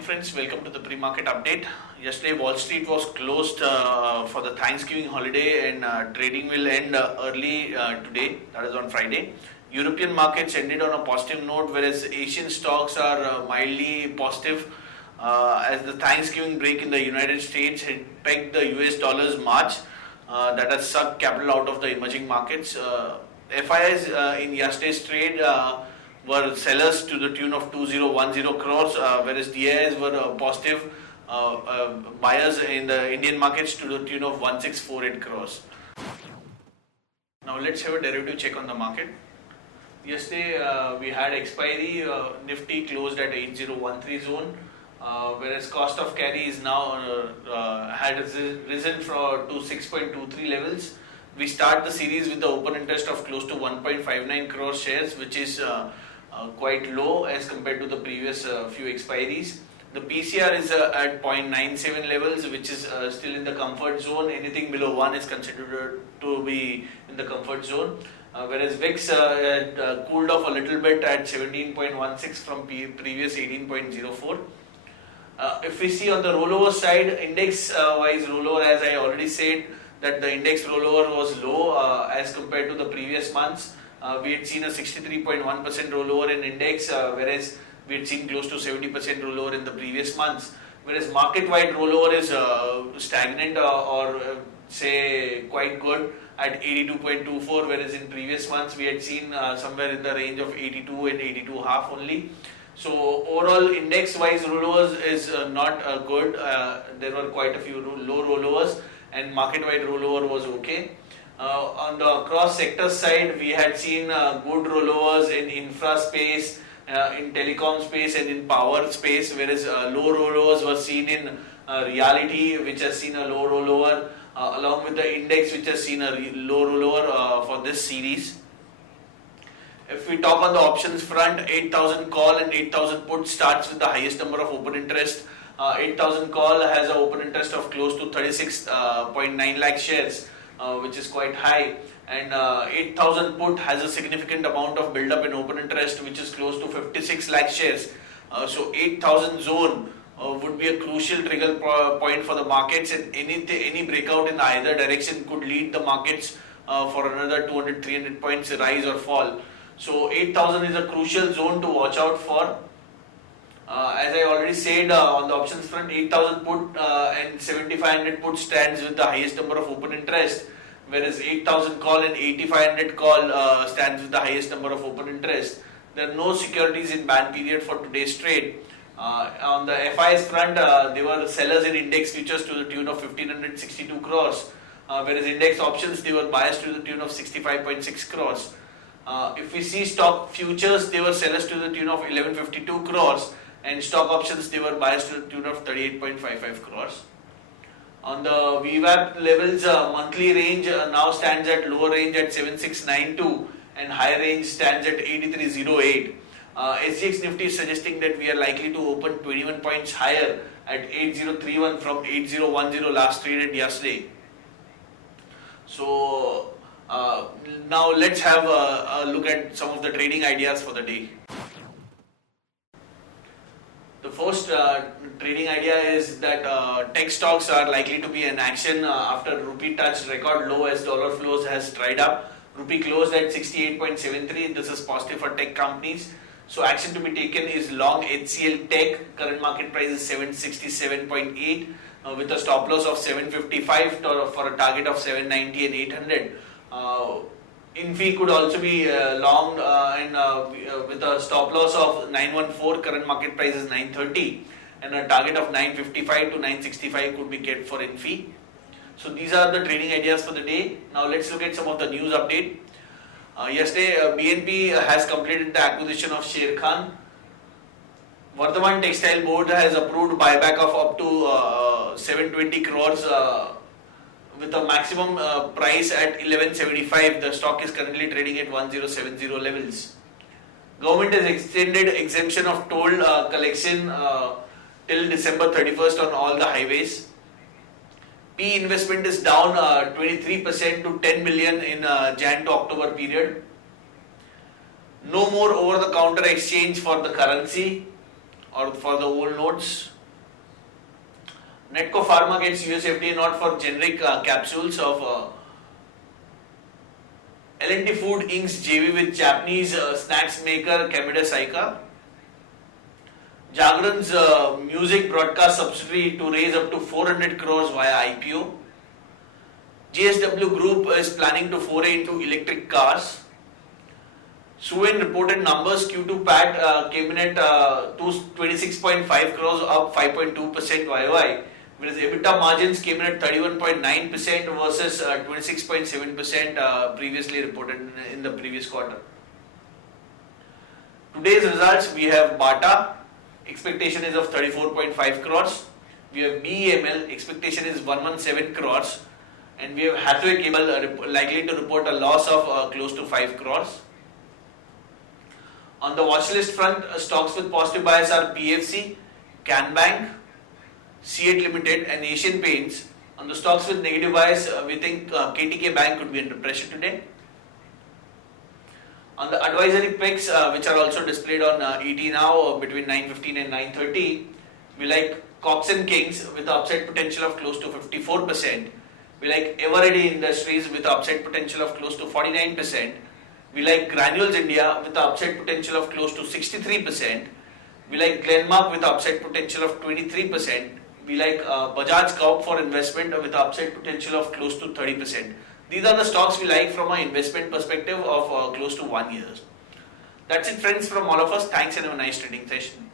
morning friends, welcome to the pre-market update. Yesterday Wall Street was closed for the Thanksgiving holiday and trading will end early today, that is on Friday. European markets ended on a positive note whereas Asian stocks are mildly positive as the Thanksgiving break in the United States had pegged the US dollar's March that has sucked capital out of the emerging markets. FIIs in yesterday's trade were sellers to the tune of 2010 crores, whereas DIIs were positive buyers in the Indian markets to the tune of 1648 crores. Now let's have a derivative check on the market. Yesterday we had expiry, Nifty closed at 8013 zone, whereas cost of carry is now had risen to 6.23 levels. We start the series with the open interest of close to 1.59 crore shares, which is quite low as compared to the previous few expiries. The PCR is at 0.97 levels, which is still in the comfort zone. Anything below 1 is considered to be in the comfort zone. Whereas VIX had cooled off a little bit at 17.16 from previous 18.04. If we see on the rollover side, index-wise rollover, as I already said, that the index rollover was low as compared to the previous months. We had seen a 63.1% rollover in index, whereas we had seen close to 70% rollover in the previous months. Whereas market-wide rollover is stagnant or say quite good at 82.24, whereas in previous months we had seen somewhere in the range of 82 and 82.5 only. So overall index-wise rollovers is not good. There were quite a few low rollovers and market-wide rollover was okay. On the cross sector side, we had seen good rollovers in infra space, in telecom space and in power space, whereas low rollovers were seen in reality, which has seen a low rollover, along with the index, which has seen a low rollover for this series. If we talk on the options front, 8,000 call and 8,000 put starts with the highest number of open interest. 8,000 call has an open interest of close to 36.9 lakh shares, which is quite high, and 8,000 put has a significant amount of build up in open interest, which is close to 56 lakh shares. So 8,000 zone would be a crucial trigger point for the markets, and any breakout in either direction could lead the markets for another 200-300 points rise or fall. So 8,000 is a crucial zone to watch out for. As I already said, on the options front, 8,000 put and 7,500 put stands with the highest number of open interest, whereas 8,000 call and 8,500 call stands with the highest number of open interest. There are no securities in ban period for today's trade. On the FIs front, they were sellers in index futures to the tune of 1,562 crores, whereas index options, they were biased to the tune of 65.6 crores. If we see stock futures, they were sellers to the tune of 1152 crores, and stock options, they were biased to the tune of 38.55 crores. On the VWAP levels, monthly range now stands at lower range at 7692 and higher range stands at 8308. SGX Nifty is suggesting that we are likely to open 21 points higher at 8031 from 8010 last traded yesterday. So now let's have a look at some of the trading ideas for the day. The first trading idea is that tech stocks are likely to be in action after rupee touched record low as dollar flows has dried up. Rupee closed at 68.73. This is positive for tech companies. So action to be taken is long HCL Tech. Current market price is 767.8 with a stop loss of 755 for a target of 790 and 800. Infi could also be long with a stop loss of 914, current market price is 930 and a target of 955 to 965 could be kept for Infi. So these are the trading ideas for the day. Now let's look at some of the news update. Yesterday BNP has completed the acquisition of Sharekhan. Vardhaman Textile Board has approved buyback of up to 720 crores with a maximum price at 1175. The stock is currently trading at 1070 levels. Government has extended exemption of toll collection till December 31st on all the highways. PE investment is down 23% to 10 million in Jan to October period. No more over-the-counter exchange for the currency or for the old notes. Netco Pharma gets US FDA nod for generic capsules of L&T Food Inc.'s JV with Japanese snacks maker Kamida Saika. Jagran's music broadcast subsidiary to raise up to 400 crores via IPO. GSW Group is planning to foray into electric cars. Suven reported numbers. Q2 PAT came in at 26.5 crores, up 5.2% YOY, whereas EBITDA margins came in at 31.9% versus 26.7% previously reported in the previous quarter. Today's results, we have Bata, expectation is of 34.5 crores. We have BEML, expectation is 117 crores. And we have Hathway Cable likely to report a loss of close to 5 crores. On the watch list front, stocks with positive bias are PFC, CanBank, C8 Limited and Asian Paints. On the stocks with negative bias, we think KTK Bank could be under pressure today. On the advisory picks, which are also displayed on ET now between 9:15 and 9:30, we like Cox and Kings with upside potential of close to 54%. We like Eveready Industries with upside potential of close to 49%. We like Granules India with upside potential of close to 63%. We like Glenmark with upside potential of 23%. We like Bajaj Corp for investment with upside potential of close to 30%. These are the stocks we like from an investment perspective of close to 1 year. That's it, friends, from all of us. Thanks and have a nice trading session.